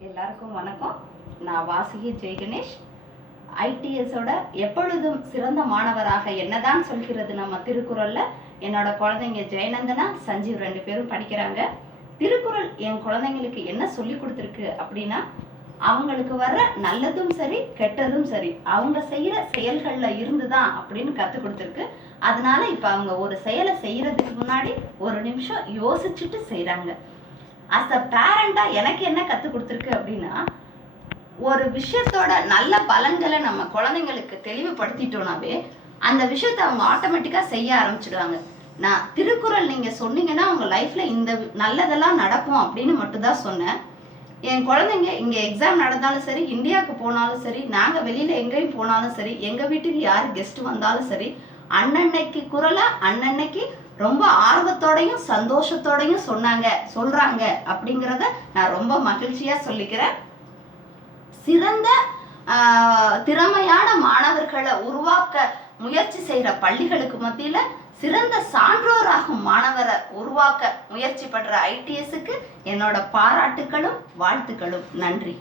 எல்லாருக்கும் வணக்கம். நான் வாசுகி ஜெய்கணேஷ். ஐடிஎஸோட எப்பொழுதும் சிறந்த மாணவராக என்னதான் சொல்கிறது நம்ம திருக்குறள்ல. என்னோட குழந்தைங்க ஜெயநந்தனா, சஞ்சீவ் 2 பேரும் படிக்கிறாங்க. திருக்குறள் என் குழந்தைங்களுக்கு என்ன சொல்லி கொடுத்துருக்கு அப்படின்னா, அவங்களுக்கு வர்ற நல்லதும் சரி கெட்டதும் சரி அவங்க செய்யற செயல்கள்ல இருந்துதான் அப்படின்னு கத்து கொடுத்துருக்கு. அதனால இப்ப அவங்க ஒரு செயலை செய்யறதுக்கு முன்னாடி ஒரு நிமிஷம் யோசிச்சுட்டு செய்யறாங்க. அஸ் அ பேரண்டா எனக்கு என்ன கத்து கொடுத்துருக்கு அப்படின்னா, ஒரு விஷயத்தோட நல்ல பலன்களை நம்ம குழந்தைங்களுக்கு தெளிவுபடுத்திட்டோம்னாவே அந்த விஷயத்த அவங்க ஆட்டோமேட்டிக்கா செய்ய ஆரம்பிச்சிடுவாங்க. நான் திருக்குறள் நீங்க சொன்னீங்கன்னா உங்க லைஃப்ல இந்த நல்லதெல்லாம் நடக்கும் அப்படின்னு மட்டும் தான் சொன்னேன். என் குழந்தைங்க இங்க எக்ஸாம் நடந்தாலும் சரி, இந்தியாவுக்கு போனாலும் சரி, நாங்க வெளியில எங்கேயும் போனாலும் சரி, எங்க வீட்டுக்கு யாரு கெஸ்ட் வந்தாலும் சரி, அன்னன்னைக்கு குரலை அன்னன்னைக்கு ரொம்ப ஆர்வத்தோடையும் சந்தோஷத்தோடையும் சொல்றாங்க அப்படிங்கிறத நான் ரொம்ப மகிழ்ச்சியா சொல்லிக்கிறேன். சிறந்த திறமையான மாணவர்களை உருவாக்க முயற்சி செய்யற பள்ளிகளுக்கு மத்தியில சிறந்த சான்றோராகும் மாணவரை உருவாக்க முயற்சி பண்ற ஐடிஎஸ்க்கு என்னோட பாராட்டுகளும் வாழ்த்துக்களும். நன்றி.